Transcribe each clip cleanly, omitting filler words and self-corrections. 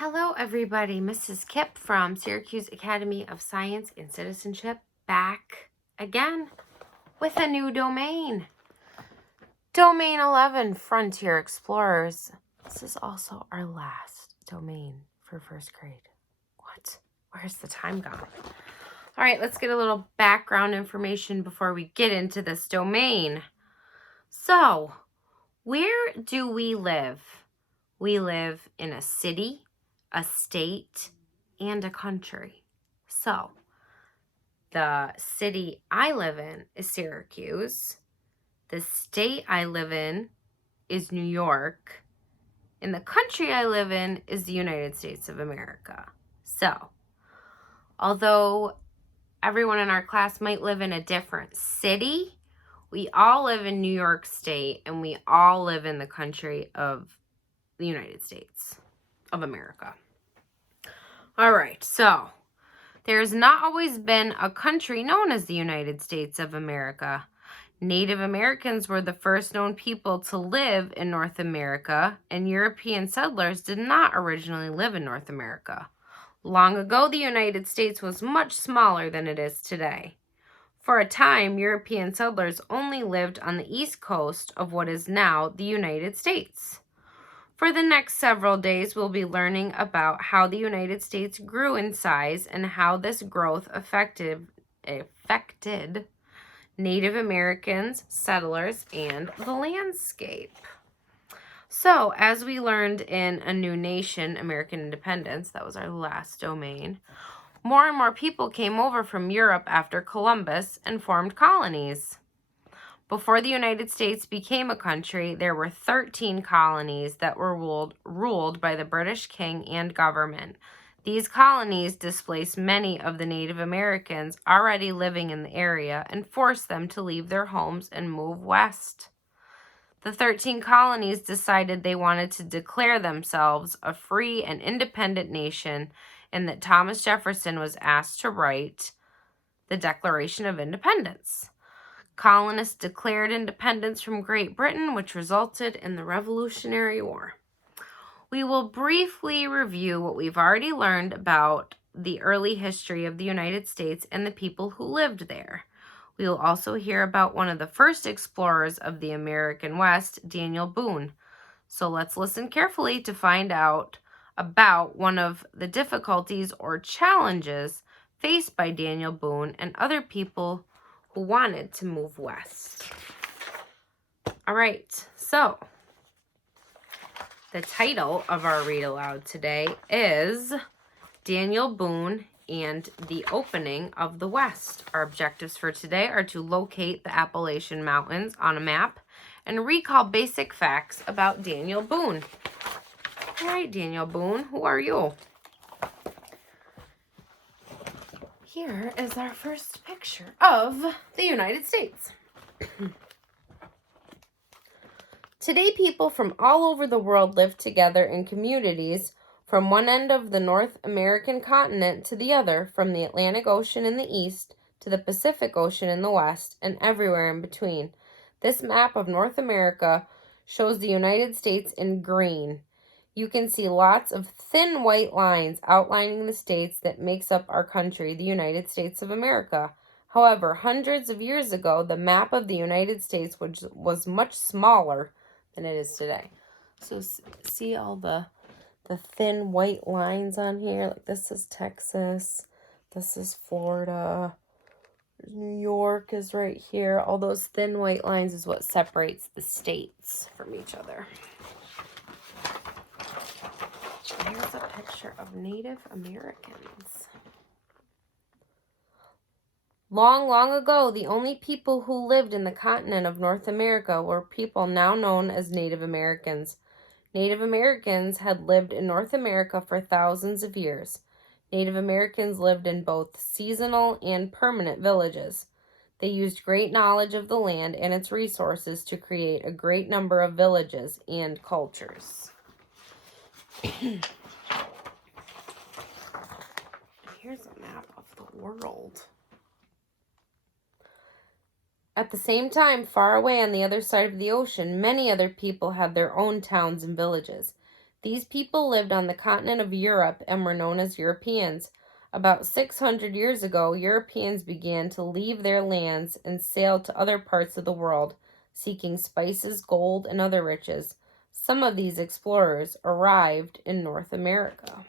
Hello, everybody. Mrs. Kipp from Syracuse Academy of Science and Citizenship back again with a new domain. Domain 11, Frontier Explorers. This is also our last domain for first grade. What? Where's the time gone? All right, let's get a little background information before we get into this domain. So, where do we live? We live in a city, a state, and a country. So, the city I live in is Syracuse. The state I live in is New York. And the country I live in is the United States of America. So, although everyone in our class might live in a different city, we all live in New York State and we all live in the country of the United States of America. All right, so there's not always been a country known as the United States of America. Native Americans were the first known people to live in North America, and European settlers did not originally live in North America. Long ago, the United States was much smaller than it is today. For a time, European settlers only lived on the east coast of what is now the United States. For the next several days, we'll be learning about how the United States grew in size and how this growth affected Native Americans, settlers, and the landscape. So, as we learned in A New Nation, American Independence, that was our last domain, more and more people came over from Europe after Columbus and formed colonies. Before the United States became a country, there were 13 colonies that were ruled by the British king and government. These colonies displaced many of the Native Americans already living in the area and forced them to leave their homes and move west. The 13 colonies decided they wanted to declare themselves a free and independent nation, and that Thomas Jefferson was asked to write the Declaration of Independence. Colonists declared independence from Great Britain, which resulted in the Revolutionary War. We will briefly review what we've already learned about the early history of the United States and the people who lived there. We will also hear about one of the first explorers of the American West, Daniel Boone. So let's listen carefully to find out about one of the difficulties or challenges faced by Daniel Boone and other people who wanted to move west. All right, so the title of our read aloud today is Daniel Boone and the Opening of the West. Our objectives for today are to locate the Appalachian Mountains on a map and recall basic facts about Daniel Boone. All right, Daniel Boone, who are you? Here is our first picture of the United States. Today, people from all over the world live together in communities from one end of the North American continent to the other, from the Atlantic Ocean in the east to the Pacific Ocean in the west, and everywhere in between. This map of North America shows the United States in green. You can see lots of thin white lines outlining the states that makes up our country, the United States of America. However, hundreds of years ago, the map of the United States was much smaller than it is today. So see all the thin white lines on here? Like this is Texas, this is Florida, New York is right here. All those thin white lines is what separates the states from each other. Here's a picture of Native Americans. Long, long ago, the only people who lived in the continent of North America were people now known as Native Americans. Native Americans had lived in North America for thousands of years. Native Americans lived in both seasonal and permanent villages. They used great knowledge of the land and its resources to create a great number of villages and cultures. Here's a map of the world. At the same time, far away on the other side of the ocean, many other people had their own towns and villages. These people lived on the continent of Europe and were known as Europeans. About 600 years ago, Europeans began to leave their lands and sail to other parts of the world, seeking spices, gold, and other riches. Some of these explorers arrived in North America.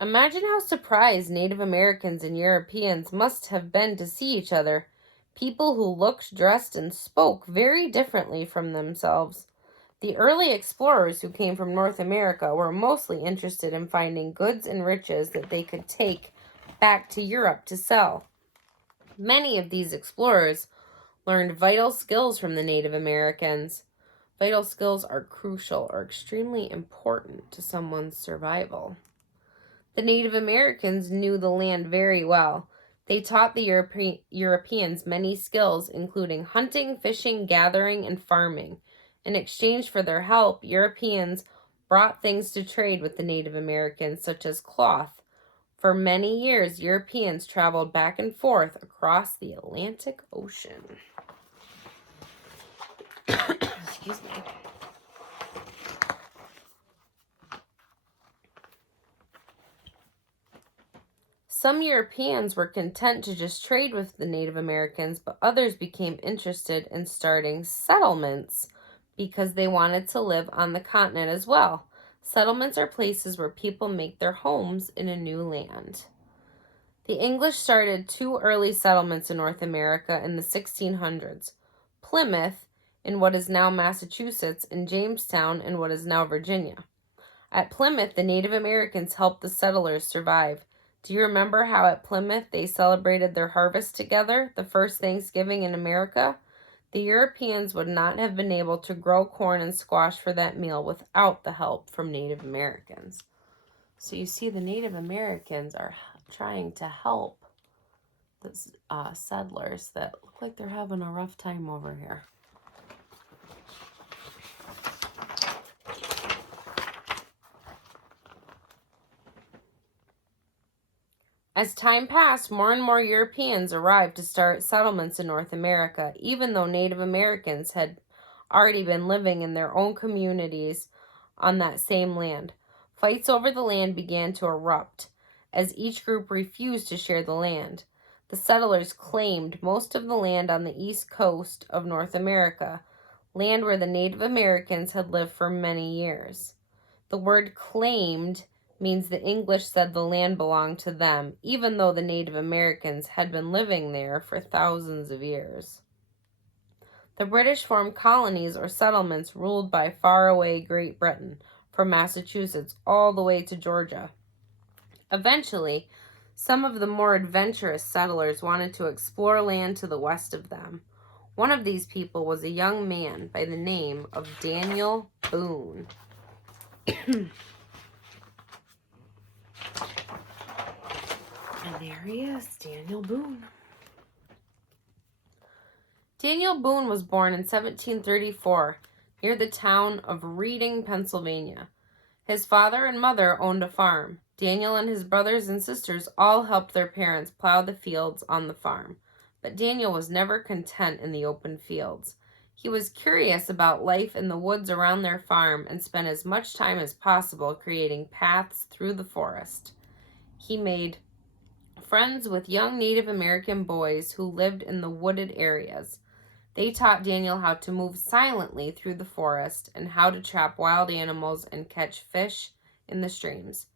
Imagine how surprised Native Americans and Europeans must have been to see each other, people who looked, dressed, and spoke very differently from themselves. The early explorers who came from North America were mostly interested in finding goods and riches that they could take back to Europe to sell. Many of these explorers learned vital skills from the Native Americans. Vital skills are crucial or extremely important to someone's survival. The Native Americans knew the land very well. They taught the Europeans many skills, including hunting, fishing, gathering, and farming. In exchange for their help, Europeans brought things to trade with the Native Americans, such as cloth. For many years, Europeans traveled back and forth across the Atlantic Ocean. Excuse me. Some Europeans were content to just trade with the Native Americans, but others became interested in starting settlements because they wanted to live on the continent as well. Settlements are places where people make their homes in a new land. The English started two early settlements in North America in the 1600s. Plymouth, in what is now Massachusetts, and Jamestown, in what is now Virginia. At Plymouth, the Native Americans helped the settlers survive. Do you remember how at Plymouth they celebrated their harvest together, the first Thanksgiving in America? The Europeans would not have been able to grow corn and squash for that meal without the help from Native Americans. So you see, the Native Americans are trying to help the settlers that look like they're having a rough time over here. As time passed, more and more Europeans arrived to start settlements in North America, even though Native Americans had already been living in their own communities on that same land. Fights over the land began to erupt, as each group refused to share the land. The settlers claimed most of the land on the east coast of North America, land where the Native Americans had lived for many years. The word claimed means the English said the land belonged to them, even though the Native Americans had been living there for thousands of years. The British formed colonies or settlements ruled by faraway Great Britain, from Massachusetts all the way to Georgia. Eventually, some of the more adventurous settlers wanted to explore land to the west of them. One of these people was a young man by the name of Daniel Boone. And there he is, Daniel Boone. Daniel Boone was born in 1734 near the town of Reading, Pennsylvania. His father and mother owned a farm. Daniel and his brothers and sisters all helped their parents plow the fields on the farm. But Daniel was never content in the open fields. He was curious about life in the woods around their farm and spent as much time as possible creating paths through the forest. He made friends with young Native American boys who lived in the wooded areas. They taught Daniel how to move silently through the forest and how to trap wild animals and catch fish in the streams.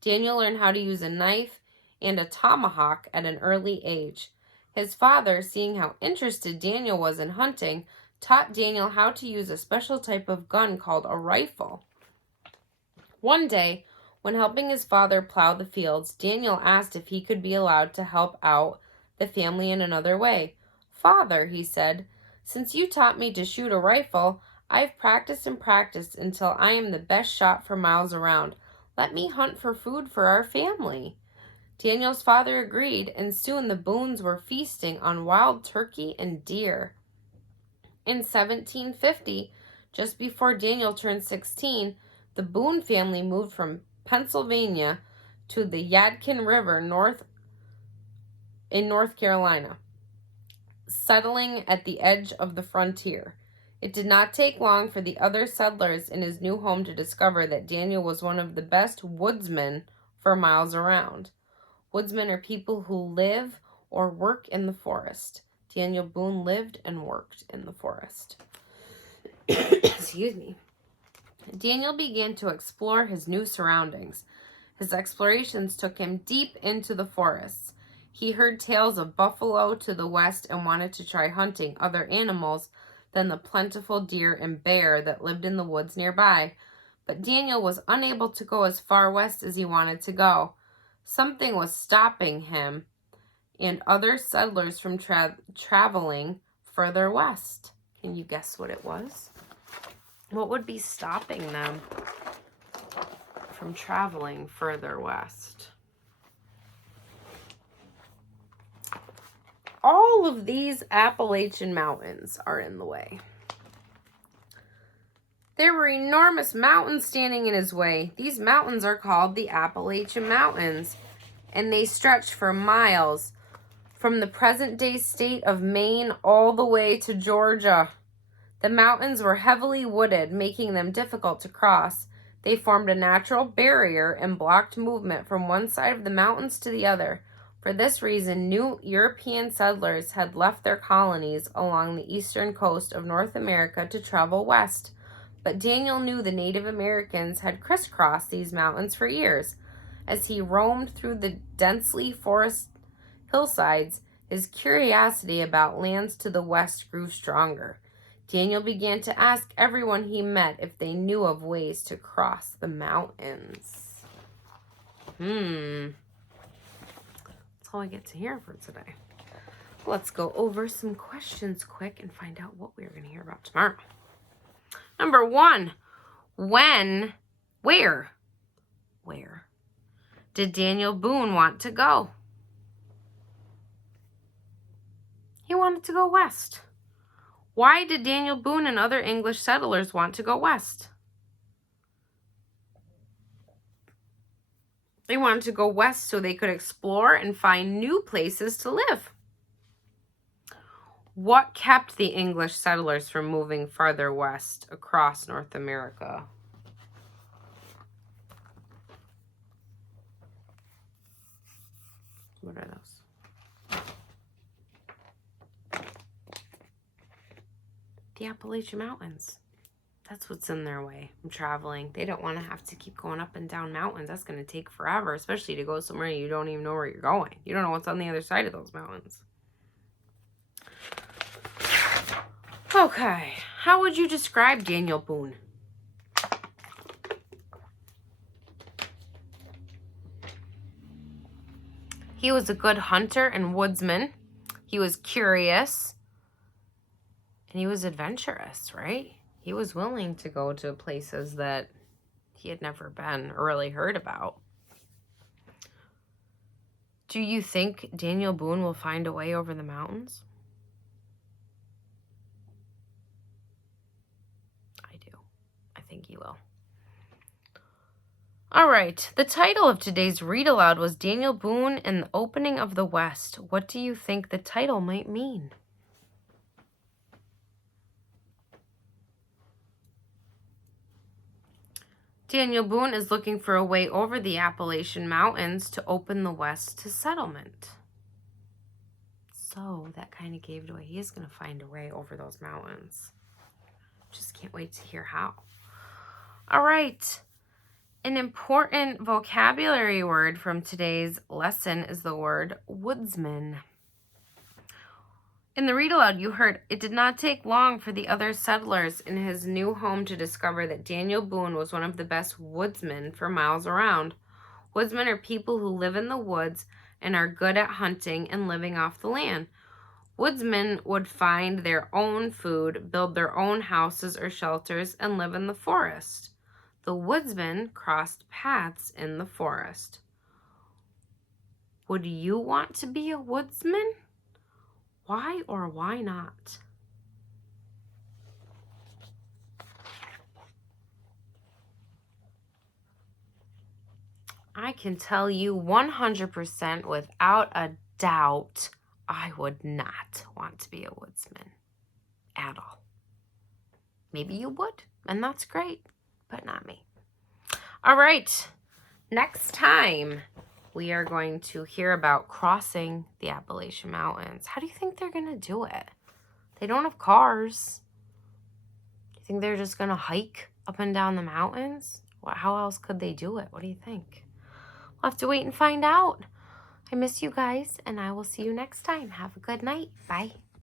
Daniel learned how to use a knife and a tomahawk at an early age. His father, seeing how interested Daniel was in hunting, taught Daniel how to use a special type of gun called a rifle. One day, when helping his father plow the fields, Daniel asked if he could be allowed to help out the family in another way. "Father," he said, "since you taught me to shoot a rifle, I've practiced and practiced until I am the best shot for miles around. Let me hunt for food for our family." Daniel's father agreed, and soon the Boones were feasting on wild turkey and deer. In 1750, just before Daniel turned 16, the Boone family moved from Pennsylvania to the Yadkin River north in North Carolina, settling at the edge of the frontier. It did not take long for the other settlers in his new home to discover that Daniel was one of the best woodsmen for miles around. Woodsmen are people who live or work in the forest. Daniel Boone lived and worked in the forest. Excuse me. Daniel began to explore his new surroundings. His explorations took him deep into the forests. He heard tales of buffalo to the west and wanted to try hunting other animals than the plentiful deer and bear that lived in the woods nearby. But Daniel was unable to go as far west as he wanted to go. Something was stopping him and other settlers from traveling further west. Can you guess what it was? What would be stopping them from traveling further west? All of these Appalachian Mountains are in the way. There were enormous mountains standing in his way. These mountains are called the Appalachian Mountains, and they stretch for miles from the present-day state of Maine all the way to Georgia. The mountains were heavily wooded, making them difficult to cross. They formed a natural barrier and blocked movement from one side of the mountains to the other. For this reason, new European settlers had left their colonies along the eastern coast of North America to travel west. But Daniel knew the Native Americans had crisscrossed these mountains for years. As he roamed through the densely forested hillsides, his curiosity about lands to the west grew stronger. Daniel began to ask everyone he met if they knew of ways to cross the mountains. That's all I get to hear for today. Let's go over some questions quick and find out what we're going to hear about tomorrow. Number 1, where did Daniel Boone want to go? He wanted to go west. Why did Daniel Boone and other English settlers want to go west? They wanted to go west so they could explore and find new places to live. What kept the English settlers from moving farther west across North America? What are those? The Appalachian Mountains. That's what's in their way from traveling. They don't want to have to keep going up and down mountains. That's going to take forever, especially to go somewhere you don't even know where you're going. You don't know what's on the other side of those mountains. Okay, how would you describe Daniel Boone? He was a good hunter and woodsman. He was curious. And he was adventurous, right? He was willing to go to places that he had never been or really heard about. Do you think Daniel Boone will find a way over the mountains? I do. I think he will. All right. The title of today's read aloud was Daniel Boone and the Opening of the West. What do you think the title might mean? Daniel Boone is looking for a way over the Appalachian Mountains to open the West to settlement. So that kind of gave it away. He is going to find a way over those mountains. Just can't wait to hear how. All right. An important vocabulary word from today's lesson is the word woodsman. In the read aloud, you heard, it did not take long for the other settlers in his new home to discover that Daniel Boone was one of the best woodsmen for miles around. Woodsmen are people who live in the woods and are good at hunting and living off the land. Woodsmen would find their own food, build their own houses or shelters, and live in the forest. The woodsmen crossed paths in the forest. Would you want to be a woodsman? Why or why not? I can tell you 100% without a doubt I would not want to be a woodsman at all. Maybe you would, and that's great, but not me. All right, next time we are going to hear about crossing the Appalachian Mountains. How do you think they're going to do it? They don't have cars. Do you think they're just going to hike up and down the mountains? How else could they do it? What do you think? We'll have to wait and find out. I miss you guys, and I will see you next time. Have a good night. Bye.